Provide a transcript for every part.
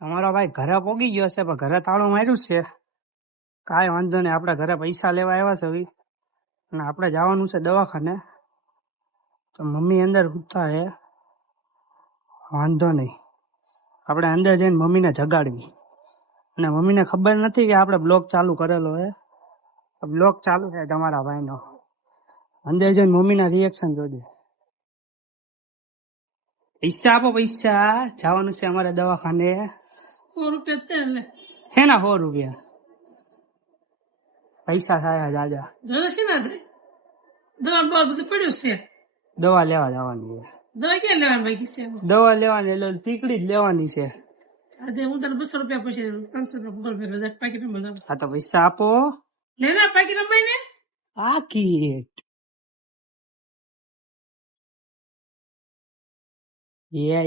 તમારો ભાઈ ઘરે પોગી ગયો છે પણ ઘરે તાળું માર્યું છે. કાંઈ વાંધો નહીં, આપણે ઘરે પૈસા લેવા આવ્યા છે હવે. અને આપણે જવાનું છે દવાખાને. તો મમ્મી અંદર સૂતા છે. વાંધો નહીં, આપણે અંદર જઈને મમ્મીને જગાડવી. અને મમ્મીને ખબર નથી કે આપણે બ્લોગ ચાલુ કરેલો છે. બ્લોગ ચાલુ છે તમારા ભાઈનો. અંદર જઈને મમ્મીના રિએક્શન જોજે. પૈસા આપો, પૈસા. જવાનું છે અમારે દવાખાને. 100 રૂપિયા તેલ હેના 100 રૂપિયા પૈસા થાય દાદા. જોયો છે ને દવા બહુ બધું પડ્યું છે. દવા લેવા જવાની છે. દવા ક્યાં લેવાની બાકી છે? દવા લેવાની એટલે ટીકડી જ લેવાની છે. આજે હું તને 200 રૂપિયા પછી 300 રૂપિયા ગૂગલ પે કરી પાકીટ નંબર દઉં. હા તો પૈસા આપો. લે ના પાકીટ નંબર ને આ કીટ યે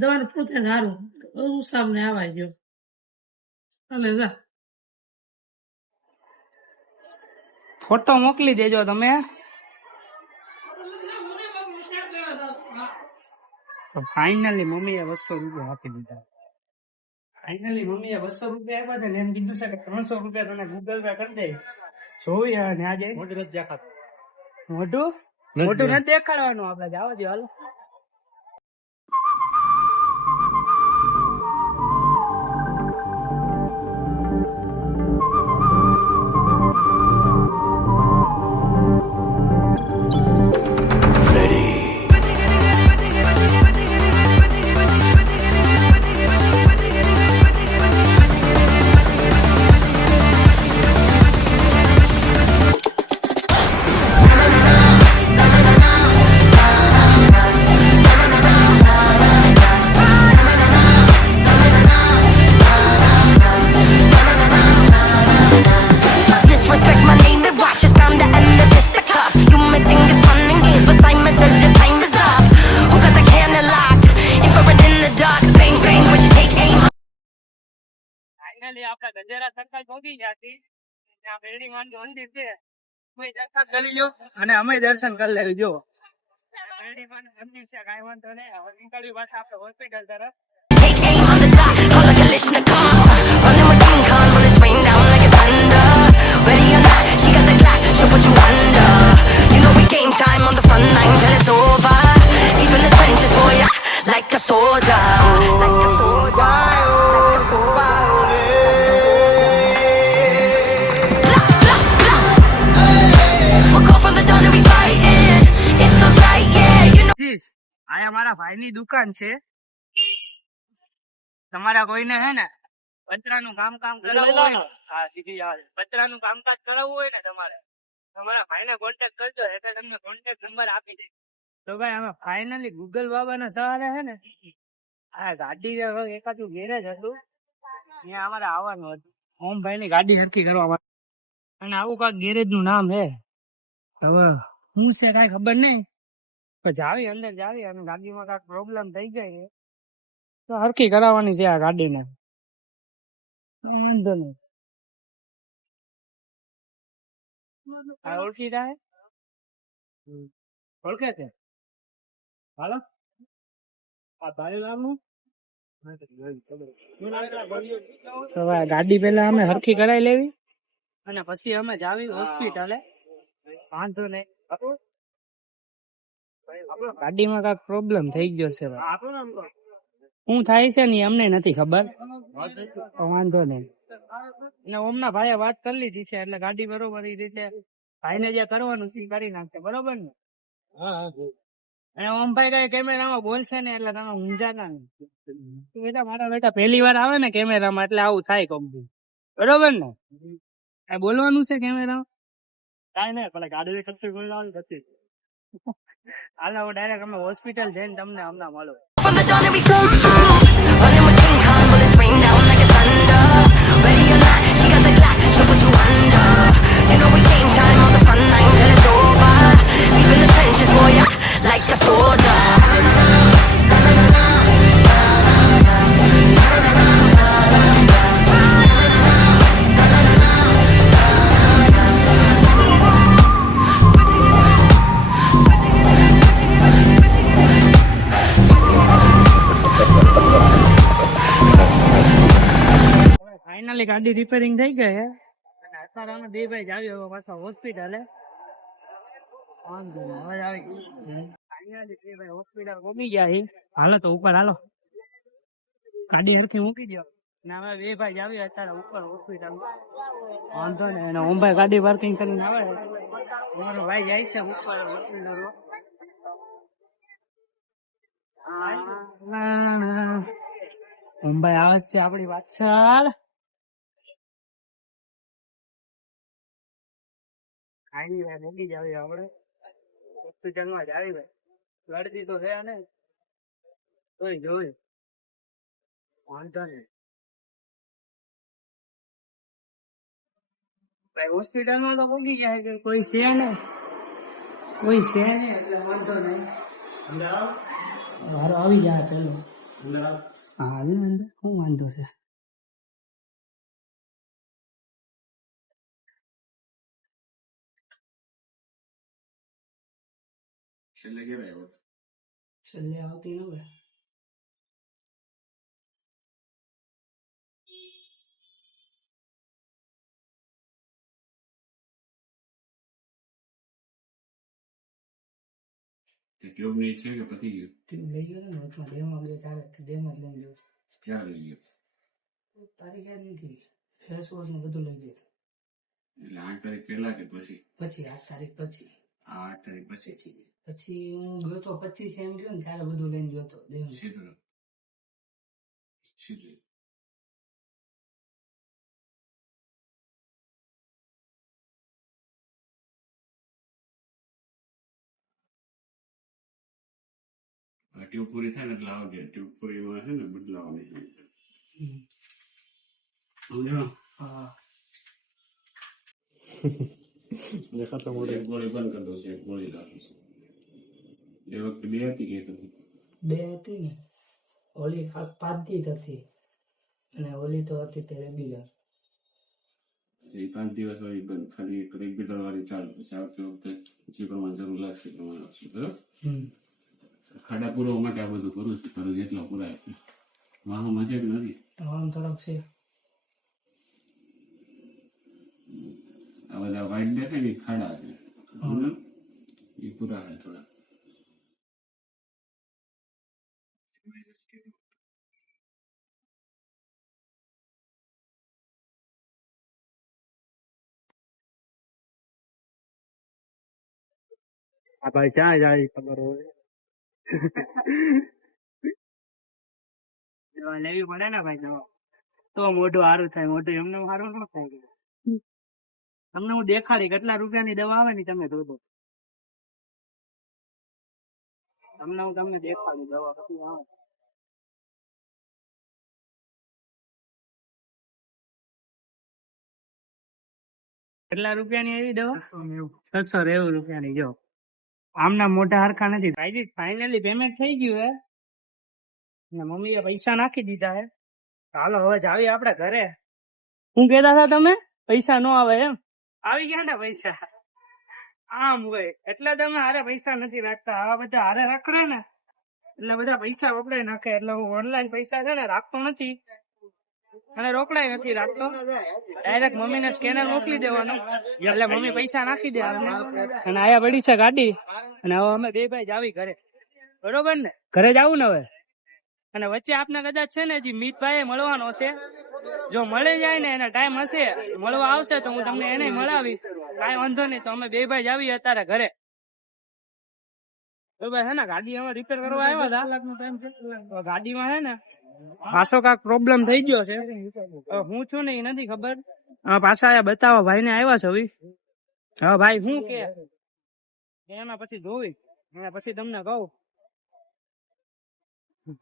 દવાનું પૂછે સારું બહુ સામને આવા ગયો. ચાલે જા ફોટો મોકલી દેજો તમે. તો ફાઇનલી મમ્મીએ 200 રૂપિયા આપી દીધા. ફાઇનલી મમ્મીએ 200 રૂપિયા આપ્યા છે ને એમ કીધું છે કે 300 રૂપિયા તને ગૂગલ પે કરી દે. જોઈ આજે મોટું નથી દેખાતું. મોટું નથી દેખાડવાનું. આપણે જવા દો હાલો. આપડા ગજેરા સર્કલ પહોંચી ગયા છીએ. ત્યાં બેરડી માંડું મંદિર છે. દર્શન કરી લો અને અમે દર્શન કરી લેવું. જો બેરડી માંડું મંદિર છે. કાંઈ વાંધો નહીં. હવે નીકળ્યું પાછા આપણે હોસ્પિટલ તરફ. આ મારા ભાઈની દુકાન છે. તમારા કોઈને હે ને પતરાનું કામ કરાવવું હોય, હા સીધી આવે. પતરાનું કામકાજ કરાવવું હોય ને તમારે તમારા ભાઈને કોન્ટેક્ટ કરજો એટલે તમને કોન્ટેક્ટ નંબર આપી દે. તો ભાઈ અમે ફાઇનલી ગૂગલ બાબાના સહારે હે ને આ ગાડી એકાદું ગેરેજ હતું ત્યાં અમારે આવવાનું હતું. ઓમભાઈ ની ગાડી નક્કી કરવા માટે. અને આવું કાંક ગેરેજ નું નામ હે. હવે શું છે કઈ ખબર નહીં. જાવી અંદર જાવી અને ગાડીમાં કાંઈક પ્રોબ્લેમ થઈ જાય તો હરખી કરાવવાની છે આ ગાડીને. વાંધો નહીં. આ ઓળખી જાય ઓળખે છે. હાલો આ ભાઈ નામનું ગાડી પેલા અમે હરખી કરાવી લેવી અને પછી અમે જાવી હોસ્પિટલે. વાંધો નહીં. ગાડીમાં કાંઈક પ્રોબ્લેમ થઈ ગયો છે. શું થાય છે ને અમને નથી ખબર. વાંધો નહીં. અને ઓમના ભાઈએ વાત કરી લીધી છે એટલે ગાડી બરોબર એ રીતે ભાઈને જે કરવાનું છે કરી નાખશે. બરોબર ને? અને ઓમભાઈ કઈ કેમેરામાં બોલશે ને એટલે તમે ઊંઝાના બેટા. મારા બેટા પહેલી વાર આવે ને કેમેરામાં એટલે આવું થાય કંપની. બરોબર ને? કઈ બોલવાનું છે કેમેરામાં? કઈ નહીં પેલા ગાડી કરતી બોલવાનું નથી. હાલો ડાયરેક્ટ અમે હોસ્પિટલ જઈને તમને હમણાં મળો. ફાઇનલી ગાડી રિપેરિંગ થઈ ગઈ છે અને અત્યારે અમે બે ભાઈ જાવી હવે પાછા હોસ્પિટલે. વાંધો નહીં, હવે આવી ફાઇનલી બે ભાઈ હોસ્પિટલ પહોંચી ગયા છે. હાલો તો ઉપર હાલો, ગાડી હરખી મૂકી દો ને અમે બે ભાઈ જાવી અત્યારે ઉપર હોસ્પિટલ. વાંધો ને એને ઓમભાઈ ગાડી પાર્કિંગ કરીને આવે છે. અમારો ભાઈ જાય છે ઉપર હોસ્પિટલ. ઓમભાઈ આવે છે આપડી પાછળ. ખાઈ ભાઈ મૂકી જાવી આપડે હોસ્પિટલ માં જ આવી ભાઈ. લડતી તો છે ને તોય જોઈ. વાંધો નહીં ભાઈ, હોસ્પિટલ માં તો પહોંચી જાય કે કોઈ છે ને, કોઈ છે નહીં એટલે વાંધો નહીં. હારો આવી જાય પેલો. હા આવી અંદર શું વાંધો છે? છેલ્લે આવતી ન હોય. ટ્યુબ ની છે કે પતી ગયું? ટ્યુબ લઈ ગયો ને વચમાં દેમાં બે ચાલે દેમાં જ લઈ ગયો. ક્યાં લઈ ગયો? તારીખ યાદ નથી. ફેસ વોશ ને બધું લઈ ગયો. એટલે 8 તારીખ પહેલા કે પછી? પછી 8 તારીખ પછી. 8 તારીખ પછી. પછી હું ગયો તો 25 એમ ગયો ને ત્યારે બધું લઈને ગયો તો દેમાં. સીધું સીધું ટ્યુબ પૂરી થાય ને એટલે આવજે. ટ્યુબ પૂરી છે ને બદલાવાની છે. સમજો? હા દેખાતો મોડે એક ગોળી બંધ કરી દો છે, એક ગોળી રાખું છું. એ વખતે 2 હતી કે હતી? 2 હતી ને, ઓલી 5 હતી અને ઓલી તો હતી તે રેગ્યુલર. 5 દિવસ હોય બંધ, ખાલી એક રેગ્યુલર વાળી ચાલુ. પછી આવતી વખતે જે પ્રમાણે જરૂર લાગશે એ પ્રમાણે આપશું. બરાબર? ખાડા પૂરવા માટે આ બધું કરું છું, પણ જેટલા પૂરાય વાહમાં છે કે નથી? થોડોક છે. આ બધા વાઇટ દેખાય ને ખાડા છે, એ પૂરા છે થોડા. આ ભાઈ ક્યાં જાય ખબર હોય. દવા લેવી પડે ને ભાઈ, દવા તો મોઢું સારું થાય. મોઢું એમને સારું ન થાય. તમને હું દેખાડી કેટલા રૂપિયાની દવા આવે ને તમે જોજો. તમને દેખાડું દવા કેટલી આવે. કેટલા રૂપિયાની એવી દવા? 690 રૂપિયાની. જો આમના મોઢા હરખા નથી. ભાઈજી ફાઇનલી પેમેન્ટ થઈ ગયું હે ને મમ્મીએ પૈસા નાખી દીધા હે. હાલો હવે જાવી આપણે ઘરે. હું કહેતા હતા તમે પૈસા નો આવે એમ? આવી ગયા ને પૈસા. આમ હોય એટલે તમે હારે પૈસા નથી રાખતા. આવા બધા હારે રાખડે ને એટલે બધા પૈસા વપરાય નાખે. એટલે હું ઓનલાઈન પૈસા છે ને રાખતો નથી અને રોકડાય નથી રાખતો. ડાયરેક્ટ મમ્મીને સ્કેનર મોકલી દેવાનું એટલે મમ્મી પૈસા નાખી દે. અને આયા પડી છે ગાડી અને હવે અમે બે ભાઈ જાવી ઘરે. બરોબર ને? ઘરે જાવું ને હવે. અને વચ્ચે આપને કદાચ છે ને હજી મીતભાઈ મળવાનો છે. જો મળી જાય ને એને ટાઈમ હશે મળવા આવશે તો હું તમને એને મળાવી. કાંઈ વાંધો નહીં. તો અમે બે ભાઈ જાવી અત્યારે ઘરે. બરોબર છે ને? ગાડી અમે રિપેર કરવા આવ્યા હતા. ગાડીમાં છે ને પાછો કાંક પ્રોબ્લેમ થઈ ગયો છે. હું છું ને એ નથી ખબર. પાછા આયા બતાવવા ભાઈ ને આવ્યા છે. હવે ભાઈ શું કે એમાં પછી જોવી એના પછી તમને કહું.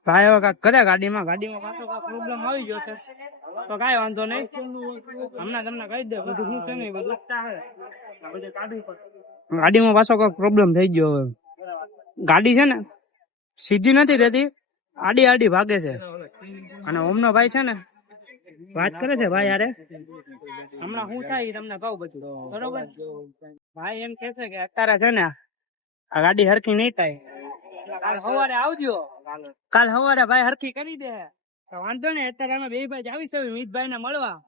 ભાઈ હવે કાંક કરે ગાડીમાં પાછો કાંક પ્રોબ્લેમ આવી ગયો છે તો કાંઈ વાંધો નહીં. હમણાં તમને કહી દે બધું શું છે ને બધું. ગાડીમાં પાછો કાંક પ્રોબ્લેમ થઈ ગયો. હવે ગાડી છે ને સીધી નથી રહેતી, આડી ભાગે છે. અને ઓમનો ભાઈ છે ને વાત કરે છે ભાઈ યારે. હમણાં શું થાય એ તમને કહું બધું. બરોબર? ભાઈ એમ કે છે કે અત્યારે છે ને આ ગાડી હરખી નહીં થાય. કાલ સવારે આવજો. કાલ સવારે ભાઈ હરખી કરી દે તો વાંધો ને. અત્યારે અમે બે ભાઈ આવીશું મિતભાઈ ને મળવા.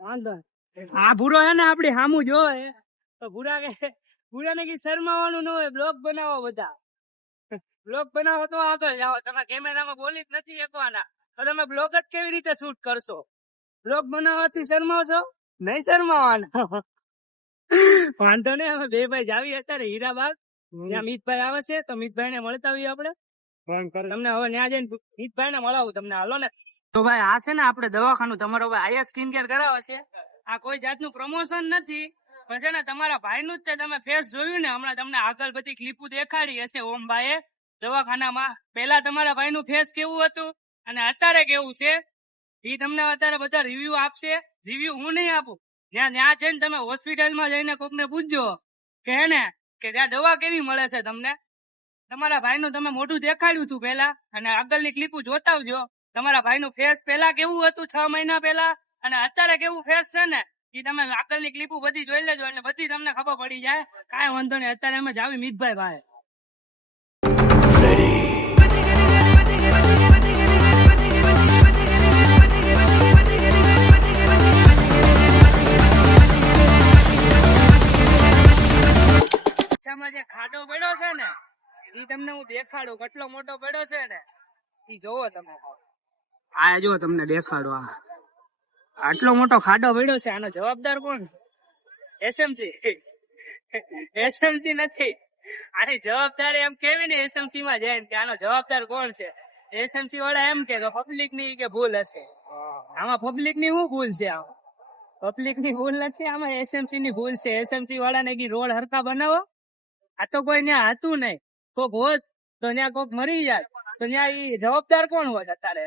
વાંધો નહીં. આ ભૂરો હે ને આપડી સામું જોવે તો ભૂરાને કી શરમાવાનું ન હોય. બ્લોગ બનાવો બધા. બ્લોગ બનાવો તો આગળ જાઓ. તમે કેમેરામાં બોલી જ નથી શકવાના તો તમે બ્લોગ જ કેવી રીતે શૂટ કરશો? બ્લોગ બનાવવાથી શરમાવશો? નહીં શરમાવાના. વાંધો નહીં. અમે બે ભાઈ જાવી અત્યારે હીરાબાગ. ત્યાં મિતભાઈ આવે છે તો મિતભાઈ ને મળતા આવીએ આપણે. તમને હવે ત્યાં જઈને મિતભાઈ ને મળાવું તમને. હાલો ને. તો ભાઈ આ છે ને આપણે દવાખાનું તમારો ભાઈ આયા સ્કિન કેર કરાવે છે. આ કોઈ જાતનું પ્રમોશન નથી પણ છે ને તમારા ભાઈનું જ તે તમે ફેસ જોયું ને હમણાં તમને આગળ બધી ક્લિપો દેખાડી હશે ઓમભાઈએ દવાખાનામાં. પેલા તમારા ભાઈનું ફેસ કેવું હતું અને અત્યારે કેવું છે એ તમને અત્યારે બધા રિવ્યુ આપશે. રિવ્યુ હું નહીં આપું. ત્યાં જઈને તમે હોસ્પિટલમાં જઈને કોકને પૂછજો કે હે ને કે ત્યાં દવા કેવી મળે છે તમને. તમારા ભાઈનું તમે મોઢું દેખાડ્યું હતું પેલા અને આગળની ક્લિપો જોતા આવજો. તમારા ભાઈનું ફેસ પેલા કેવું હતું 6 મહિના પેલા અને અત્યારે કેવું ફેસ છે ને એ તમે આગળની ક્લિપો બધી જોઈ લેજો એટલે બધી તમને ખબર પડી જાય. કાંઈ વાંધો નહીં. અત્યારે અમે જાવી મિતભાઈ ભાઈ. જે ખાડો પડ્યો છે ને એ તમને હું દેખાડું કેટલો મોટો પડ્યો છે ને એ જોવો તમે. આ જો તમને દેખાડો. આટલો મોટો ખાડો પડ્યો છે. આનો જવાબદાર કોણ છે? એસએમસી નથી. આની જવાબદારી એમ કેવી ને એસએમસી માં જાય કે આનો જવાબદાર કોણ છે? એસએમસી વાળા એમ કે પબ્લિક ની કે ભૂલ હશે. આમાં પબ્લિક ની શું ભૂલ છે? પબ્લિક ની ભૂલ નથી. આમાં એસએમસી ની ભૂલ છે. એસએમસી વાળા ને રોડ હરખા બનાવો. આ તો કોઈ ત્યાં હતું નહીં. કોક હોત તો ત્યાં કોક મરી જાય તો ત્યાં ઈ જવાબદાર કોણ હોત? અત્યારે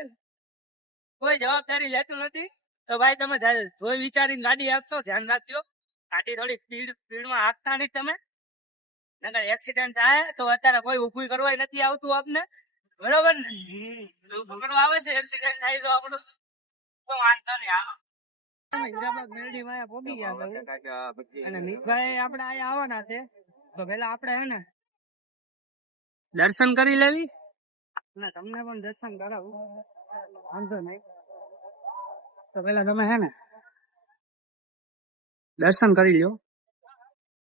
કોઈ જવાબદારી લેતું નથી. તો ભાઈ તમે જોઈ વિચારીને ગાડી આપશો. ધ્યાન રાખજો. ગાડી થોડી સ્પીડમાં હાંકતા નહીં તમે. નકર એક્સિડન્ટ થાય તો અત્યારે કોઈ ઉભું કરવા નથી આવતું આપને. બરોબર ને? પકડવા આવે છે. એક્સિડન્ટ થાય તો આપણું તો વાંધો નહીં. હીરાબાગ મેરડી માં પહોંચી ગયા અને મિતભાઈ આપણે અહીંયા આવવાના છે તો પેલા આપણે હે ને દર્શન કરી લેવી અને તમને પણ દર્શન કરાવું. વાંધો નહીં. તો પેલા તમે હે ને દર્શન કરી લ્યો.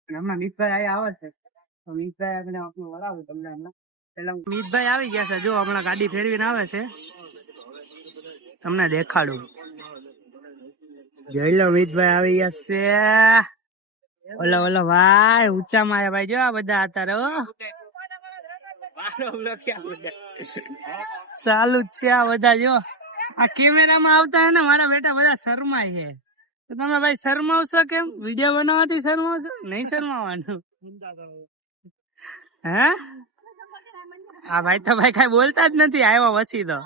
અને હમણાં મિતભાઈ અહીંયા આવે છે તો મિતભાઈ આપણે આપણું વળાવું તમને. હમણાં પેલા મિતભાઈ આવી ગયા છે. જો હમણાં ગાડી ફેરવીને આવે છે. તમને દેખાડું. જોઈ લો મિતભાઈ આવી ગયા છે. ઓલો ભાઈ ઊંચામાં આવ્યા ભાઈ. જો આ બધા અત્યારે ચાલુ જ છે આ બધા. જો આ કેમેરામાં આવતા હે ને મારા બેટા બધા શરમાય છે. તો તમે ભાઈ શરમાવશો કેમ? વિડીયો બનાવવાથી શરમાવશો? નહીં શરમાવાનું. હે હા ભાઈ તો ભાઈ કઈ બોલતા જ નથી. આવ્યા પછી તો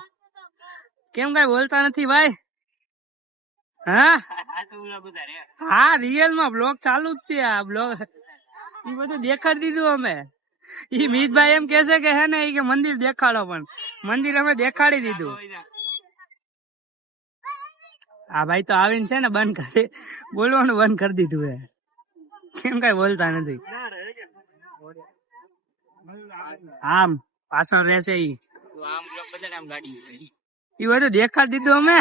કેમ કઈ બોલતા નથી ભાઈ? હા રિયલ માં બ્લોગ ચાલુ જ છે. આ બ્લોગ એ બધું દેખાડી દીધું અમે. ઈ મિતભાઈ એમ કે છે કે હે ને કે મંદિર દેખાડો પણ મંદિર અમે દેખાડી દીધું. હા ભાઈ તો આવીને છે ને બંધ કરી બોલવાનું બંધ કરી દીધું હે. કેમ કઈ બોલતા નથી. આમ પાછળ રહેશે ઈ બધું દેખાડી દીધું અમે.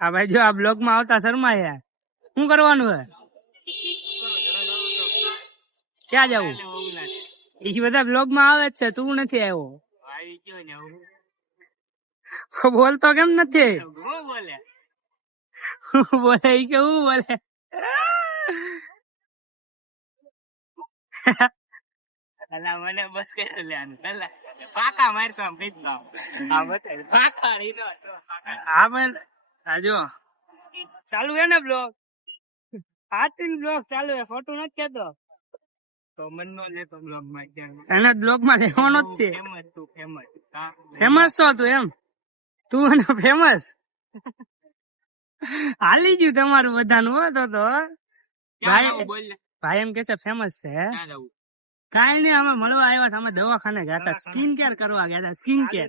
હા ભાઈ જો આ બ્લોગ માં આવતા શર્મા શું કરવાનું હે? ક્યાં જવું? એ બધા બ્લોગ માં આવે જ છે. તું નથી આવ્યો. બોલતો કેમ નથી? બોલે ઈ કે હું બોલે? મને બસ કરી લેવાનું પેલા પાકા મારશો આમ કઈ હા ભાઈ જો ચાલુ હે ને બ્લોગ. સાચી બ્લોગ ચાલુ હે. ખોટું નથી કેતો. તો મન નો લેતો બ્લોગ માં. એને બ્લોગ માં લેવાનો જ છે. ફેમસ છો તું એમ? તું અને ફેમસ હાલી ગયું તમારું બધાનું. હો તો ભાઈ એમ કે છે ફેમસ છે. કઈ નઈ અમે મળવા આવ્યા હતા. અમે દવાખાને ગયા હતા. સ્કિન કેર કરવા ગયા હતા. સ્કિન કેર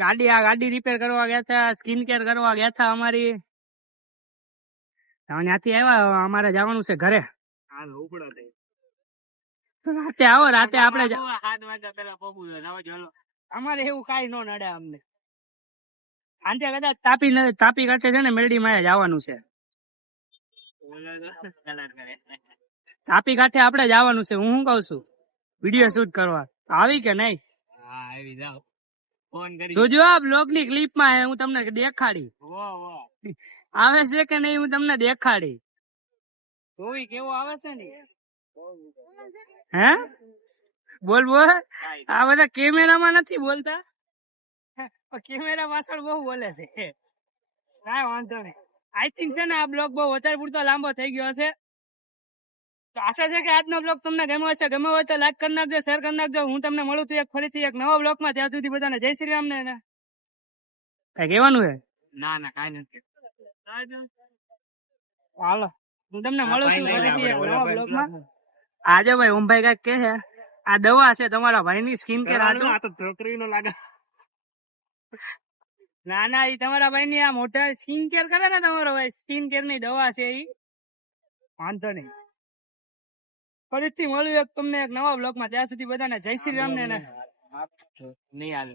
ગાડી રિપેર કરવા ગયા હતા. સ્કિન કેર કરવા ગયા હતા અમારી. ત્યાંથી આવ્યા. અમારે જવાનું છે ઘરે. રાતે આવો. રાતે આપડે 7 વાગ્યા પેલા અમારે એવું કઈ ન નડે અમને. આંતે કદાચ તાપી કાંઠે છે ને મેરડી માં જવાનું છે. તાપી કાંઠે આપણે જવાનું છે. હું શું કઉ છું, વિડીયો શૂટ કરવા આવી કે નહીં? જોજો આ બ્લોગ ની ક્લિપ માં હું તમને દેખાડી. આવે છે કે નહીં હું તમને દેખાડી. જોવી કેવો આવે છે ને. હે બોલ બોલ. આ બધા કેમેરામાં નથી બોલતા, કેમેરા પાછળ બહુ બોલે છે. કાંઈ વાંધો નહીં. આઈ થિંક છે ને આ બ્લોગ બહુ વધારે પૂરતો લાંબો થઈ ગયો હશે. તો આશા છે કે આજનો બ્લોગ તમને ગમ્યો હશે. ગમ્યો હોય તો લાઈક કરી નાખજો, શેર કરી નાખજો. હું તમને મળું છું ફરીથી એક નવા બ્લોગ માં. ત્યાં સુધી બધાને જય શ્રી રામ. ને કઈ કહેવાનું છે? ના કાંઈ નથી. હાલો હું તમને મળું છું ફરીથી એક નવા બ્લોગ માં. આજે ભાઈ ઓમભાઈ કઈક કે છે આ દવા છે તમારા ભાઈ ની સ્કિન કેર. આ તો છોકરી નો લાગે. ના એ તમારા ભાઈ ની આ મોટા સ્કિન કેર કરે ને તમારો ભાઈ, સ્કિન કેર ની દવા છે ઈ. વાંધો નહીં. ફરીથી મળ્યું એક તમને એક નવા બ્લોગ માં. ત્યાં સુધી બધાને જય શ્રી રામ. ને નહીં હાલ.